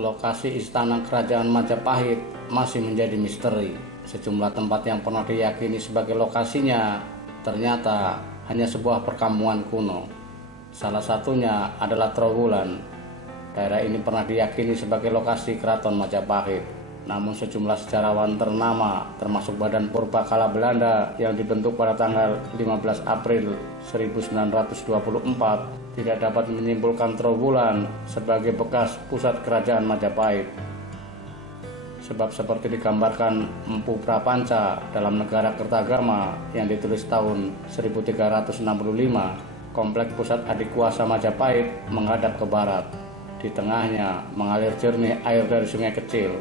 Lokasi istana kerajaan Majapahit masih menjadi misteri. Sejumlah tempat yang pernah diyakini sebagai lokasinya ternyata hanya sebuah perkampungan kuno. Salah satunya adalah Trowulan. Daerah ini pernah diyakini sebagai lokasi keraton Majapahit. Namun sejumlah sejarawan ternama termasuk Badan Purbakala Belanda yang dibentuk pada tanggal 15 April 1924 tidak dapat menyimpulkan Trowulan sebagai bekas pusat kerajaan Majapahit. Sebab seperti digambarkan Empu Prapanca dalam Negara Kertagama yang ditulis tahun 1365, kompleks pusat adikuasa Majapahit menghadap ke barat. Di tengahnya mengalir jernih air dari sungai kecil.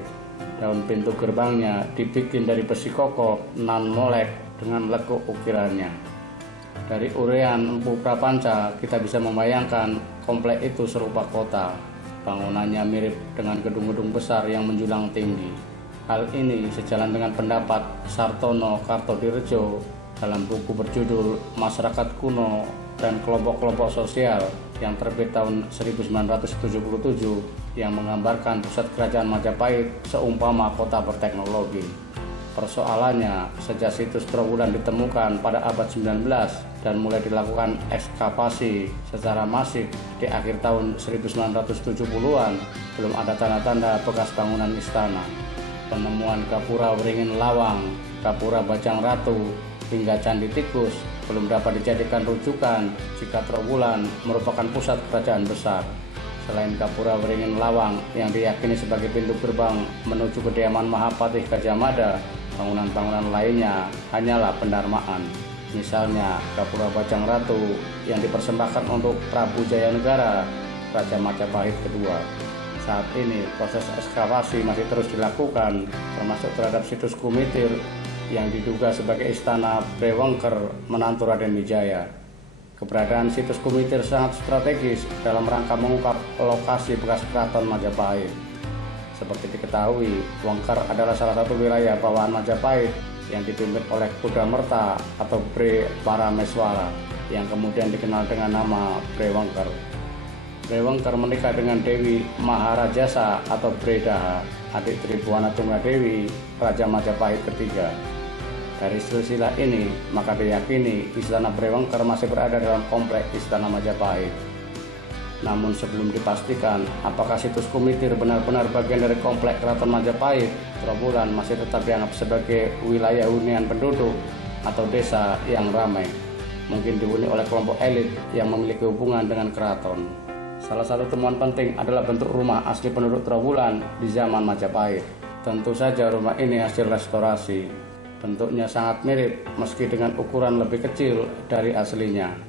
Daun pintu gerbangnya dibikin dari besi kokoh nan molek dengan lekuk ukirannya. Dari urean Empu Prapanca kita bisa membayangkan komplek itu serupa kota. Bangunannya mirip dengan gedung-gedung besar yang menjulang tinggi. Hal ini sejalan dengan pendapat Sartono Kartodirejo dalam buku berjudul Masyarakat Kuno dan Kelompok-kelompok Sosial yang terbit tahun 1977 yang menggambarkan pusat kerajaan Majapahit seumpama kota berteknologi. Persoalannya, sejak situs Trowulan ditemukan pada abad 19 dan mulai dilakukan ekskavasi secara masif di akhir tahun 1970-an, belum ada tanda-tanda bekas bangunan istana. Penemuan Gapura Wringin Lawang, Gapura Bajang Ratu, hingga Candi Tikus belum dapat dijadikan rujukan jika Trowulan merupakan pusat kerajaan besar. Selain Gapura Wringin Lawang yang diyakini sebagai pintu gerbang menuju kediaman Mahapatih Gajah Mada, bangunan-bangunan lainnya hanyalah pendarmaan. Misalnya Gapura Bajang Ratu yang dipersembahkan untuk Prabu Jayanegara, Raja Majapahit kedua. Saat ini proses ekskavasi masih terus dilakukan, termasuk terhadap situs Kumitir yang diduga sebagai istana Brewengker menantu Raden Wijaya. Keberadaan situs Kumitir sangat strategis dalam rangka mengungkap lokasi bekas keraton Majapahit. Seperti diketahui, Wengker adalah salah satu wilayah bawahan Majapahit yang dipimpin oleh Kudamerta atau Bre Parameswara yang kemudian dikenal dengan nama Brewengker. Brewengker menikah dengan Dewi Maharajasa atau Bredaha, adik Tribuana Tunggadewi, Raja Majapahit ketiga. Dari silsilah ini, maka diyakini istana Brewengker masih berada dalam kompleks istana Majapahit. Namun sebelum dipastikan apakah situs Kumitir benar-benar bagian dari kompleks keraton Majapahit, Trowulan masih tetap dianggap sebagai wilayah hunian penduduk atau desa yang ramai, mungkin dihuni oleh kelompok elit yang memiliki hubungan dengan keraton. Salah satu temuan penting adalah bentuk rumah asli penduduk Trowulan di zaman Majapahit. Tentu saja rumah ini hasil restorasi. Bentuknya sangat mirip meski dengan ukuran lebih kecil dari aslinya.